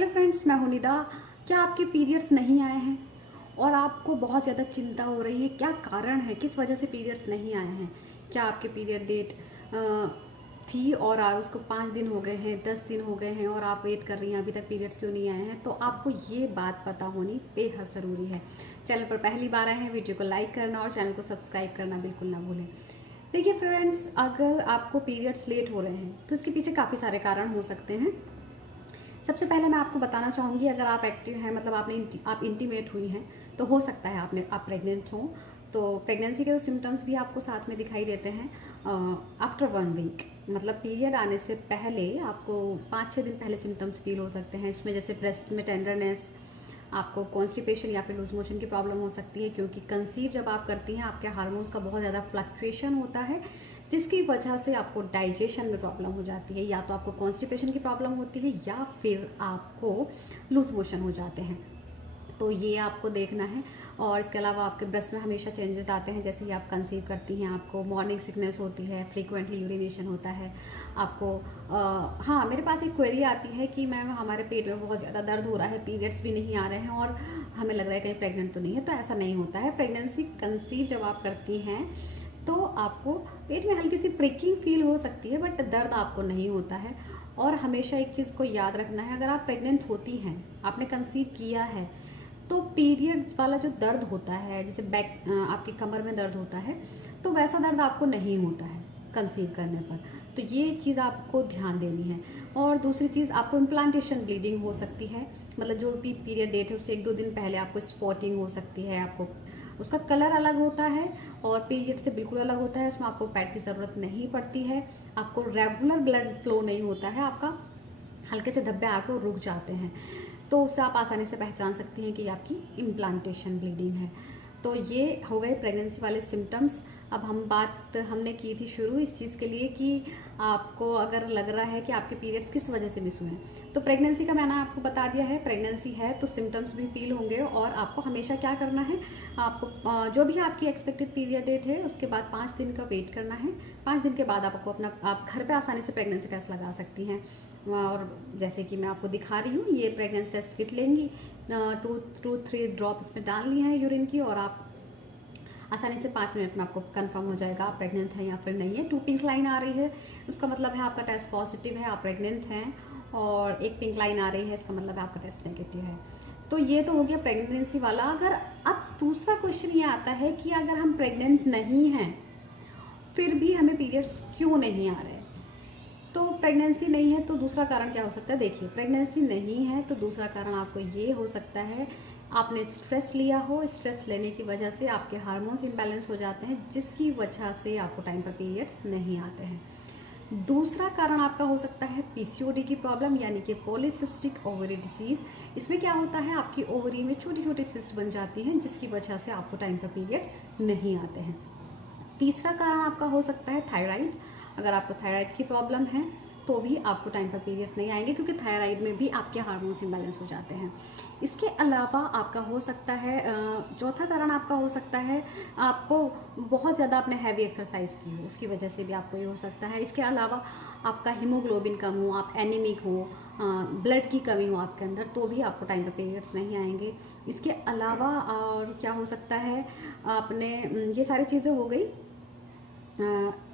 Hello friends, मैं हूं निदा। क्या आपके पीरियड्स नहीं आए हैं और आपको बहुत ज़्यादा चिंता हो रही है? क्या कारण है, किस वजह से पीरियड्स नहीं आए हैं? क्या आपके पीरियड डेट थी और उसको 5 दिन हो गए हैं, 10 दिन हो गए हैं और आप वेट कर रही हैं, अभी तक पीरियड्स क्यों नहीं आए हैं? तो आपको ये बात पता होनी बेहद ज़रूरी है। चैनल पर पहली बार आए हैं, वीडियो को लाइक करना और चैनल को सब्सक्राइब करना बिल्कुल ना भूलें। देखिए फ्रेंड्स, अगर आपको पीरियड्स लेट हो रहे हैं तो इसके पीछे काफ़ी सारे कारण हो सकते हैं। सबसे पहले मैं आपको बताना चाहूँगी, अगर आप एक्टिव हैं, मतलब आप इंटीमेट हुई हैं, तो हो सकता है आप प्रेग्नेंट हों। तो प्रेगनेंसी के सिम्टम्स भी आपको साथ में दिखाई देते हैं आफ्टर 1 वीक। मतलब पीरियड आने से पहले आपको 5-6 दिन पहले सिम्टम्स फील हो सकते हैं। इसमें जैसे ब्रेस्ट में टेंडरनेस, आपको कॉन्स्टिपेशन या फिर लूज मोशन की प्रॉब्लम हो सकती है, क्योंकि कंसीव जब आप करती हैं आपके हार्मोन्स का बहुत ज़्यादा फ्लक्चुएशन होता है, जिसकी वजह से आपको डाइजेशन में प्रॉब्लम हो जाती है। या तो आपको कॉन्स्टिपेशन की प्रॉब्लम होती है या फिर आपको लूज मोशन हो जाते हैं। तो ये आपको देखना है। और इसके अलावा आपके ब्रेस्ट में हमेशा चेंजेस आते हैं, जैसे कि आप कंसीव करती हैं, आपको मॉर्निंग सिकनेस होती है, फ्रीक्वेंटली यूरिनेशन होता है आपको। हाँ, मेरे पास एक क्वेरी आती है कि मैम हमारे पेट में बहुत ज़्यादा दर्द हो रहा है, पीरियड्स भी नहीं आ रहे हैं और हमें लग रहा है कहीं प्रेग्नेंट तो नहीं है। तो ऐसा नहीं होता है। प्रेगनेंसी कंसीव जब आप करती हैं तो आपको पेट में हल्की सी प्रिकिंग फील हो सकती है, बट दर्द आपको नहीं होता है। और हमेशा एक चीज़ को याद रखना है, अगर आप प्रेग्नेंट होती हैं, आपने कंसीव किया है, तो पीरियड वाला जो दर्द होता है, जैसे आपकी कमर में दर्द होता है, तो वैसा दर्द आपको नहीं होता है कंसीव करने पर। तो ये चीज़ आपको ध्यान देनी है। और दूसरी चीज़, आपको इम्प्लांटेशन ब्लीडिंग हो सकती है। मतलब जो भी पीरियड डेट है उससे 1-2 दिन पहले आपको स्पॉटिंग हो सकती है। आपको उसका कलर अलग होता है और पीरियड से बिल्कुल अलग होता है। उसमें आपको पैड की ज़रूरत नहीं पड़ती है। आपको रेगुलर ब्लड फ्लो नहीं होता है, आपका हल्के से धब्बे आकर रुक जाते हैं। तो उससे आप आसानी से पहचान सकती हैं कि आपकी इम्प्लांटेशन ब्लीडिंग है। तो ये हो गए प्रेगनेंसी वाले सिम्टम्स। अब हमने की थी शुरू इस चीज़ के लिए कि आपको अगर लग रहा है कि आपके पीरियड्स किस वजह से मिस हुए हैं, तो प्रेगनेंसी का मैंने आपको बता दिया है। प्रेगनेंसी है तो सिम्टम्स भी फील होंगे और आपको हमेशा क्या करना है, आपको जो भी आपकी एक्सपेक्टेड पीरियड डेट है उसके बाद 5 दिन का वेट करना है। 5 दिन के बाद आपको आप घर पे आसानी से प्रेगनेंसी टेस्ट लगा सकती हैं। और जैसे कि मैं आपको दिखा रही हूँ, ये प्रेगनेंसी टेस्ट किट लेंगी, 2-3 ड्रॉप इसमें डालनी है यूरिन की, और आप आसानी से 5 मिनट में आपको कंफर्म हो जाएगा आप प्रेग्नेंट हैं या फिर नहीं है। 2 पिंक लाइन आ रही है, उसका मतलब है आपका टेस्ट पॉजिटिव है, आप प्रेग्नेंट हैं। और 1 पिंक लाइन आ रही है, इसका मतलब है आपका टेस्ट नेगेटिव है। तो ये तो हो गया प्रेगनेंसी वाला। अगर अब दूसरा क्वेश्चन ये आता है कि अगर हम प्रेग्नेंट नहीं हैं फिर भी हमें पीरियड्स क्यों नहीं आ रहे? तो प्रेगनेंसी नहीं है तो दूसरा कारण क्या हो सकता है? देखिए, प्रेगनेंसी नहीं है तो दूसरा कारण आपको ये हो सकता है, आपने स्ट्रेस लिया हो। स्ट्रेस लेने की वजह से आपके हार्मोन्स इम्बैलेंस हो जाते हैं, जिसकी वजह से आपको टाइम पर पीरियड्स नहीं आते हैं। दूसरा कारण आपका हो सकता है पीसीओडी की प्रॉब्लम, यानी कि पॉलीसिस्टिक ओवरी डिसीज। इसमें क्या होता है, आपकी ओवरी में छोटी छोटी सिस्ट बन जाती हैं, जिसकी वजह से आपको टाइम पर पीरियड्स नहीं आते हैं। तीसरा कारण आपका हो सकता है थायराइड। अगर आपको थायराइड की प्रॉब्लम है तो भी आपको टाइम पर पीरियड्स नहीं आएंगे, क्योंकि थायराइड में भी आपके हार्मोन्स इम्बैलेंस हो जाते हैं। इसके अलावा आपका हो सकता है, चौथा कारण आपका हो सकता है, आपको बहुत ज़्यादा आपने हैवी एक्सरसाइज की हो, उसकी वजह से भी आपको ये हो सकता है। इसके अलावा आपका हीमोग्लोबिन कम हो, आप एनीमिक हो, ब्लड की कमी हो आपके अंदर, तो भी आपको टाइम पर पीरियड्स नहीं आएंगे। इसके अलावा और क्या हो सकता है, आपने ये सारी चीज़ें हो गई।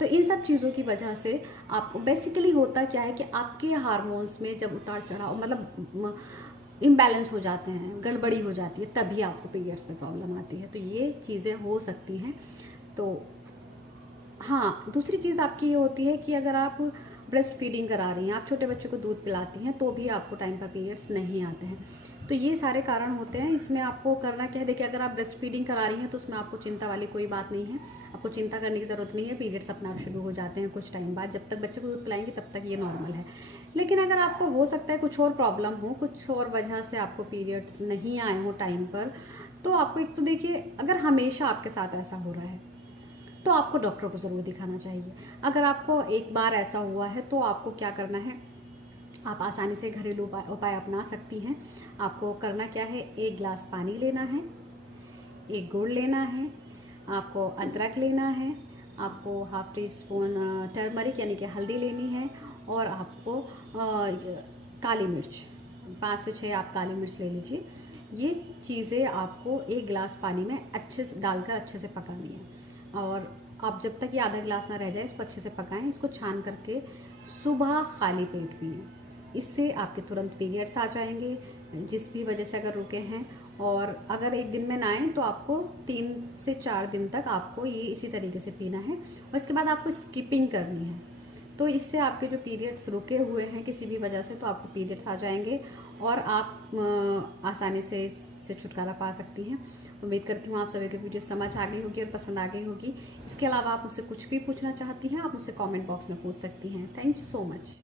तो इन सब चीज़ों की वजह से आपको बेसिकली होता क्या है कि आपके हार्मोन्स में जब उतार चढ़ाव, मतलब इम्बैलेंस हो जाते हैं, गड़बड़ी हो जाती है, तभी आपको पीरियड्स में प्रॉब्लम आती है। तो ये चीज़ें हो सकती हैं। तो हाँ, दूसरी चीज़ आपकी ये होती है कि अगर आप ब्रेस्ट फीडिंग करा रही हैं, आप छोटे बच्चों को दूध पिलाती हैं, तो भी आपको टाइम पर पीरियड्स नहीं आते हैं। तो ये सारे कारण होते हैं। इसमें आपको करना क्या है, देखिए, अगर आप ब्रेस्ट फीडिंग करा रही हैं तो उसमें आपको चिंता वाली कोई बात नहीं है। आपको चिंता करने की ज़रूरत नहीं है, पीरियड्स अपने आप शुरू हो जाते हैं कुछ टाइम बाद। जब तक बच्चे को दूध पिलाएंगे तब तक ये नॉर्मल है। लेकिन अगर आपको हो सकता है कुछ और प्रॉब्लम हो, कुछ और वजह से आपको पीरियड्स नहीं आए हो टाइम पर, तो आपको एक तो देखिए, अगर हमेशा आपके साथ ऐसा हो रहा है तो आपको डॉक्टर को ज़रूर दिखाना चाहिए। अगर आपको एक बार ऐसा हुआ है तो आपको क्या करना है, आप आसानी से घरेलू उपाय अपना सकती हैं। आपको करना क्या है, 1 गिलास पानी लेना है, 1 गुड़ लेना है, आपको अदरक लेना है, आपको ½ टीस्पून टर्मरिक यानी कि हल्दी लेनी है, और आपको काली मिर्च 5 से 6 आप काली मिर्च ले लीजिए। ये चीज़ें आपको 1 गिलास पानी में अच्छे से डालकर अच्छे से पकानी है, और आप जब तक ये आधा गिलास ना रह जाए इसको अच्छे से पकाएं। इसको छान करके सुबह खाली पेट पिएं। इससे आपके तुरंत पीरियड्स आ जाएंगे, जिस भी वजह से अगर रुके हैं। और अगर एक दिन में ना आए तो आपको 3 से 4 दिन तक आपको ये इसी तरीके से पीना है, और इसके बाद आपको स्किपिंग करनी है। तो इससे आपके जो पीरियड्स रुके हुए हैं किसी भी वजह से, तो आपको पीरियड्स आ जाएंगे और आप आसानी से इससे छुटकारा पा सकती हैं। उम्मीद करती हूँ आप सभी को वीडियो समझ आ गई होगी और पसंद आ गई होगी। इसके अलावा आप मुझसे कुछ भी पूछना चाहती हैं, आप मुझसे कमेंट बॉक्स में पूछ सकती हैं। Thank you so much.